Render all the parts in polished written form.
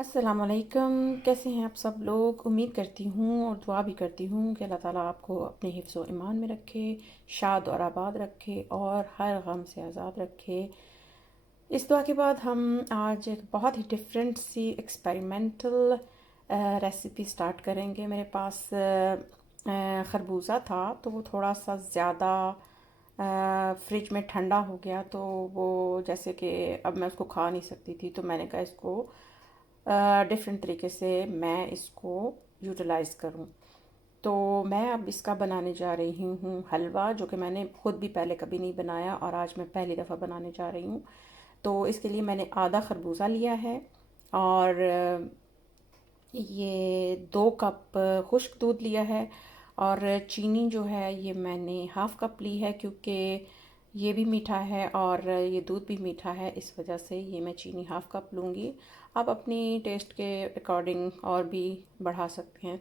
अस्सलामुअलैकुम। कैसे हैं आप सब लोग? उम्मीद करती हूँ और दुआ भी करती हूँ कि अल्लाह ताला आपको अपने हिफ्ज़ व ईमान में रखे, शाद और आबाद रखे और हर गम से आज़ाद रखे। इस दुआ के बाद हम आज एक बहुत ही डिफरेंट सी एक्सपेरिमेंटल रेसिपी स्टार्ट करेंगे। मेरे पास खरबूजा था तो वो थोड़ा सा ज़्यादा फ्रिज में ठंडा हो गया, तो वो जैसे कि अब मैं उसको खा नहीं सकती थी, तो मैंने कहा इसको डिफरेंट तरीके से मैं इसको यूटिलाइज़ करूं। तो मैं अब इसका बनाने जा रही हूँ हलवा, जो कि मैंने खुद भी पहले कभी नहीं बनाया और आज मैं पहली दफ़ा बनाने जा रही हूँ। तो इसके लिए मैंने आधा खरबूजा लिया है और ये 2 कप खुश्क दूध लिया है और चीनी जो है ये मैंने हाफ़ कप ली है, क्योंकि ये भी मीठा है और ये दूध भी मीठा है, इस वजह से ये मैं चीनी हाफ़ कप लूँगी। आप अपनी टेस्ट के अकॉर्डिंग और भी बढ़ा सकते हैं।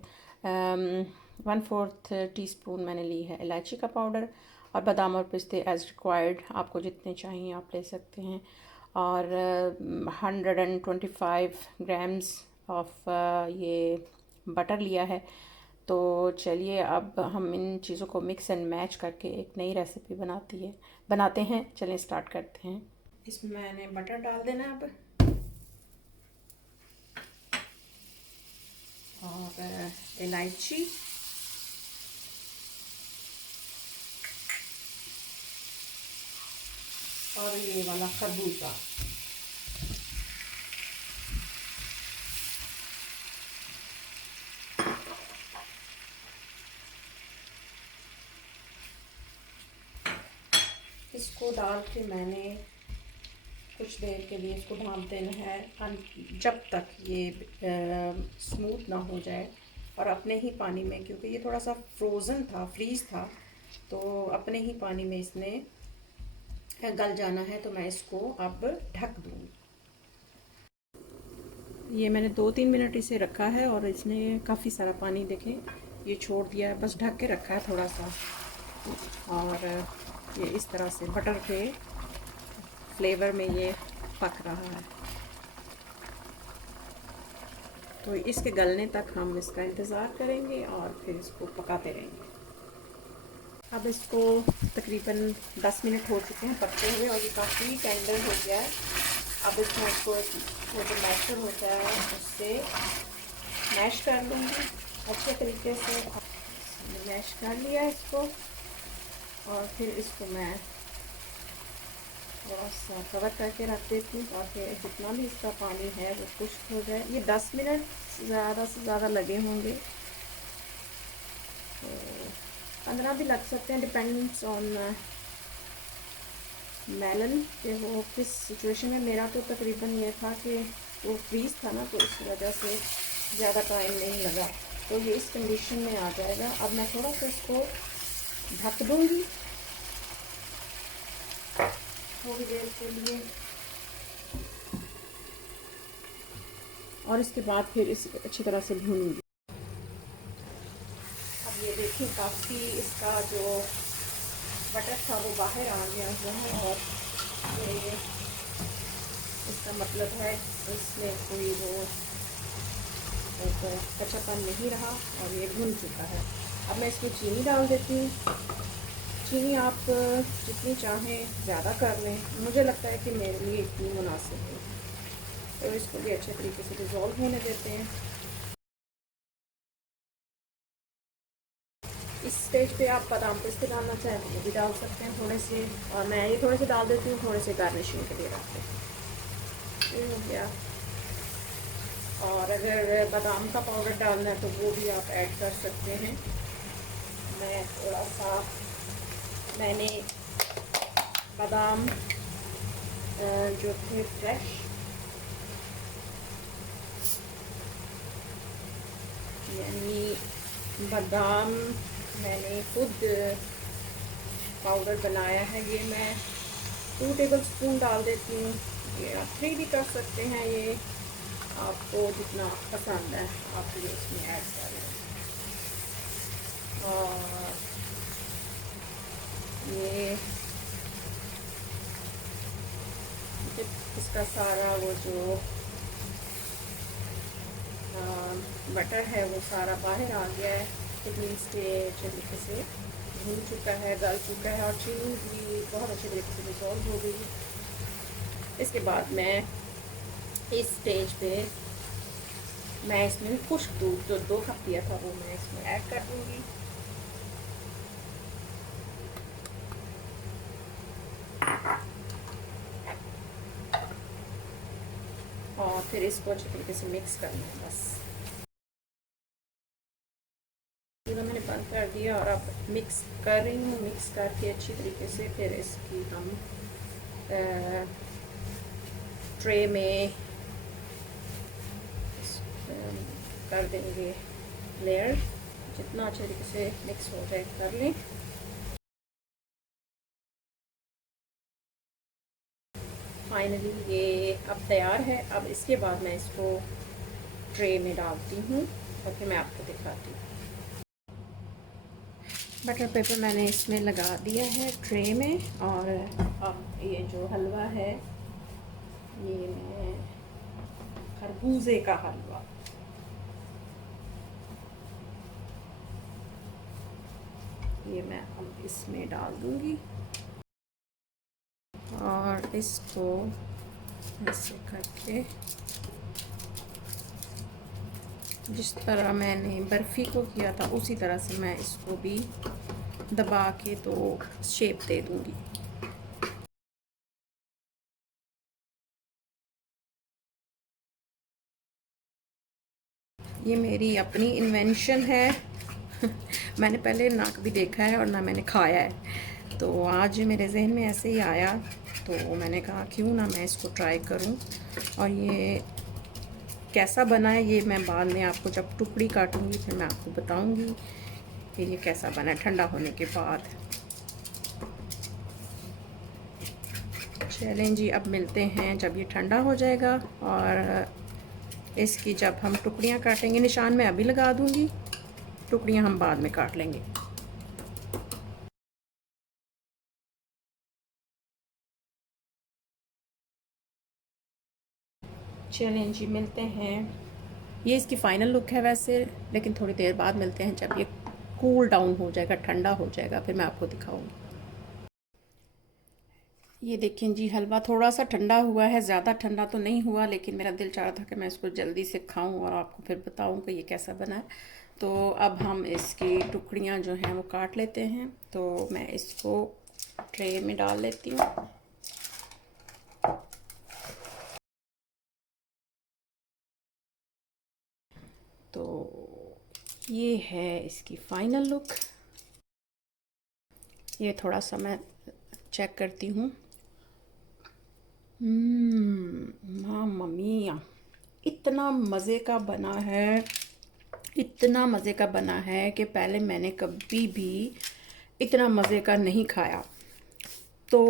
1/4 टीस्पून मैंने ली है इलायची का पाउडर और बादाम और पिस्ते एज़ रिक्वायर्ड, आपको जितने चाहिए आप ले सकते हैं। और 125 ग्राम्स ऑफ ये बटर लिया है। तो चलिए अब हम इन चीज़ों को मिक्स एंड मैच करके एक नई रेसिपी बनाते हैं। चलिए स्टार्ट करते हैं। इसमें मैंने बटर डाल देना अब, और इलायची और ये वाला खरबूजा। इसको डाल के मैंने कुछ देर के लिए इसको ढाँप देना है, जब तक ये स्मूथ ना हो जाए और अपने ही पानी में, क्योंकि ये थोड़ा सा फ्रोज़न था, फ्रीज़ था, तो अपने ही पानी में इसने गल जाना है। तो मैं इसको अब ढक दूँगी। ये मैंने 2-3 मिनट इसे रखा है और इसने काफ़ी सारा पानी देखें ये छोड़ दिया है, बस ढक के रखा है थोड़ा सा। और ये इस तरह से बटर के फ्लेवर में ये पक रहा है, तो इसके गलने तक हम इसका इंतज़ार करेंगे और फिर इसको पकाते रहेंगे। अब इसको तकरीबन 10 मिनट हो चुके हैं पकते हुए और ये काफ़ी टेंडर हो गया है। अब इसमें इसको वो जो मैशर होता है उससे मैश कर लूँगी अच्छे तरीके से। मैश कर लिया इसको और फिर इसको मैं थोड़ा सा कवर करके रख देती हूँ ताकि जितना भी इसका पानी है वो खुश्क हो जाए। ये 10 मिनट ज़्यादा से ज़्यादा लगे होंगे, तो 15 भी लग सकते हैं, डिपेंड्स ऑन मेलन कि वो किस सिचुएशन में। मेरा तो तकरीबन ये था कि वो फ्रीज़ था ना, तो इस वजह से ज़्यादा टाइम नहीं लगा। तो ये इस कंडीशन में आ जाएगा। अब मैं थोड़ा सा इसको ढक दूँगी थोड़ी देर के लिए और इसके बाद फिर इस अच्छी तरह से भूनूंगी। अब ये देखिए काफ़ी इसका जो बटर था वो बाहर आ गया है और ये इसका मतलब है इसमें कोई वो कच्चापन नहीं रहा और ये भुन चुका है। अब मैं इसमें चीनी डाल देती हूँ। चीनी आप जितनी चाहें ज़्यादा कर लें, मुझे लगता है कि मेरे लिए इतनी मुनासिब है। तो इसको भी अच्छे तरीके से डिज़ोल्व होने देते हैं। इस स्टेज पे आप बादाम पिस्ते डालना चाहें तो वो भी डाल सकते हैं थोड़े से, और मैं ये थोड़े से डाल देती हूँ थोड़े से गार्निशिंग के लिए रखते हैं। ये हो गया। और अगर बादाम का पाउडर डालना है तो वो भी आप ऐड कर सकते हैं। मैं थोड़ा सा मैंने बादाम जो थे फ्रेश, यानी बादाम मैंने खुद पाउडर बनाया है, ये मैं 2 टेबलस्पून डाल देती हूँ। ये आप 3 भी कर सकते हैं, ये आपको जितना पसंद है आप ये इसमें ऐड कर लें। और ये इसका सारा वो जो बटर है वो सारा बाहर आ गया है। इट मीन्स के अच्छे तरीके से भून चुका है, गल चुका है और चीनी भी बहुत अच्छे तरीके से डिसॉल्व हो गई। इसके बाद मैं इस स्टेज पे मैं इसमें खुश्क दूध जो 2 कप दिया था वो मैं इसमें ऐड कर दूँगी। और फिर इसको अच्छे तरीके से मिक्स करना है बस। पूरा मैंने बंद कर दिया और अब मिक्स कर रही हूँ। मिक्स करके अच्छी तरीके से फिर इसकी हम ट्रे में कर देंगे लेयर। जितना अच्छे तरीके से मिक्स हो जाए कर लें। फाइनली ये अब तैयार है। अब इसके बाद मैं इसको ट्रे में डालती हूँ और फिर मैं आपको दिखाती हूँ। बटर पेपर मैंने इसमें लगा दिया है ट्रे में। और अब ये जो हलवा है ये मैं खरबूजे का हलवा ये मैं अब इसमें डाल दूँगी और इसको ऐसे करके जिस तरह मैंने बर्फ़ी को किया था उसी तरह से मैं इसको भी दबा के तो शेप दे दूँगी। ये मेरी अपनी इन्वेंशन है। मैंने पहले ना कभी देखा है और ना मैंने खाया है, तो आज मेरे जहन में ऐसे ही आया तो मैंने कहा क्यों ना मैं इसको ट्राई करूं। और ये कैसा बना है ये मैं बाद में आपको जब टुकड़ी काटूंगी फिर मैं आपको बताऊंगी कि ये कैसा बना है ठंडा होने के बाद। चलें जी, अब मिलते हैं जब ये ठंडा हो जाएगा और इसकी जब हम टुकड़ियाँ काटेंगे। निशान मैं अभी लगा दूंगी, टुकड़ियाँ हम बाद में काट लेंगे। चलें जी, मिलते हैं। ये इसकी फ़ाइनल लुक है वैसे, लेकिन थोड़ी देर बाद मिलते हैं जब ये कूल डाउन हो जाएगा, ठंडा हो जाएगा, फिर मैं आपको दिखाऊंगी। ये देखें जी, हलवा थोड़ा सा ठंडा हुआ है, ज़्यादा ठंडा तो नहीं हुआ, लेकिन मेरा दिल चाह रहा था कि मैं इसको जल्दी से खाऊं और आपको फिर बताऊं कि ये कैसा बना है। तो अब हम इसकी टुकड़ियां जो हैं वो काट लेते हैं। तो मैं इसको ट्रे में डाल लेती हूँ। तो ये है इसकी फ़ाइनल लुक। ये थोड़ा सा मैं चेक करती हूँ। मामा मिया, इतना मज़े का बना है, इतना मज़े का बना है कि पहले मैंने कभी भी इतना मज़े का नहीं खाया। तो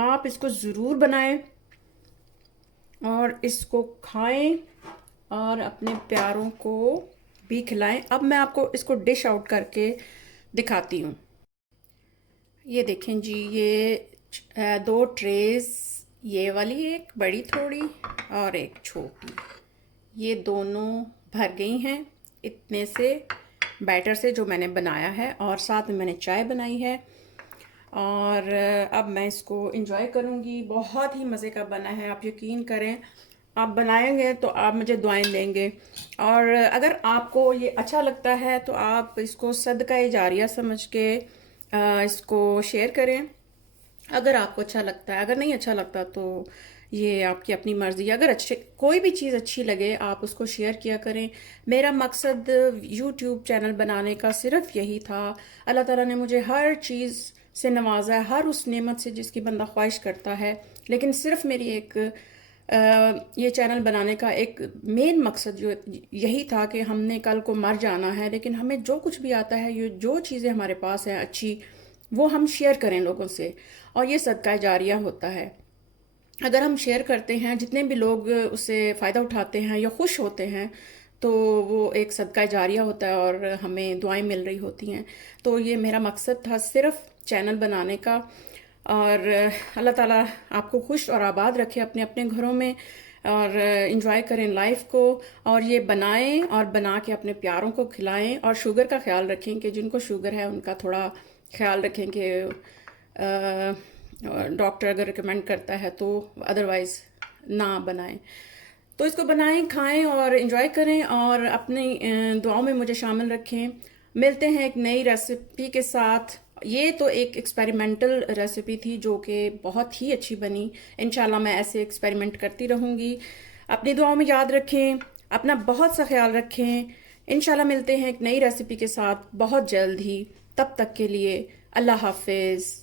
आप इसको ज़रूर बनाएं और इसको खाएं और अपने प्यारों को भी खिलाएं। अब मैं आपको इसको डिश आउट करके दिखाती हूँ। ये देखें जी, ये 2 ट्रेज़, ये वाली एक बड़ी थोड़ी और एक छोटी, ये दोनों भर गई हैं इतने से बैटर से जो मैंने बनाया है, और साथ में मैंने चाय बनाई है। और अब मैं इसको इंजॉय करूँगी। बहुत ही मज़े का बना है, आप यकीन करें। आप बनाएंगे तो आप मुझे दुआएं देंगे। और अगर आपको ये अच्छा लगता है तो आप इसको सदका जारिया समझ के इसको शेयर करें। अगर आपको अच्छा लगता है, अगर नहीं अच्छा लगता तो ये आपकी अपनी मर्ज़ी। अगर अच्छे कोई भी चीज़ अच्छी लगे आप उसको शेयर किया करें। मेरा मकसद यूट्यूब चैनल बनाने का सिर्फ यही था। अल्लाह ताला ने मुझे हर चीज़ से नवाजा है, हर उस नेमत से जिसकी बंदा ख्वाहिश करता है। लेकिन सिर्फ मेरी एक ये चैनल बनाने का एक मेन मकसद जो यही था कि हमने कल को मर जाना है, लेकिन हमें जो कुछ भी आता है, ये जो चीज़ें हमारे पास हैं अच्छी, वो हम शेयर करें लोगों से, और ये सदका जारिया होता है। अगर हम शेयर करते हैं, जितने भी लोग उससे फ़ायदा उठाते हैं या खुश होते हैं, तो वो एक सदका जारिया होता है और हमें दुआएं मिल रही होती हैं। तो ये मेरा मकसद था सिर्फ चैनल बनाने का। और अल्लाह ताला आपको खुश और आबाद रखे अपने अपने घरों में। और इन्जॉय करें लाइफ को। और ये बनाएं और बना के अपने प्यारों को खिलाएं। और शुगर का ख्याल रखें कि जिनको शुगर है उनका थोड़ा ख्याल रखें कि डॉक्टर अगर रिकमेंड करता है तो, अदरवाइज़ ना बनाएं। तो इसको बनाएं, खाएं और इन्जॉय करें और अपनी दुआओं में मुझे शामिल रखें। मिलते हैं एक नई रेसिपी के साथ। ये तो एक एक्सपेरिमेंटल रेसिपी थी जो कि बहुत ही अच्छी बनी। इंशाल्लाह मैं ऐसे एक्सपेरिमेंट करती रहूँगी। अपनी दुआओं में याद रखें, अपना बहुत सा ख्याल रखें। इंशाल्लाह मिलते हैं एक नई रेसिपी के साथ बहुत जल्द ही। तब तक के लिए अल्लाह हाफिज़।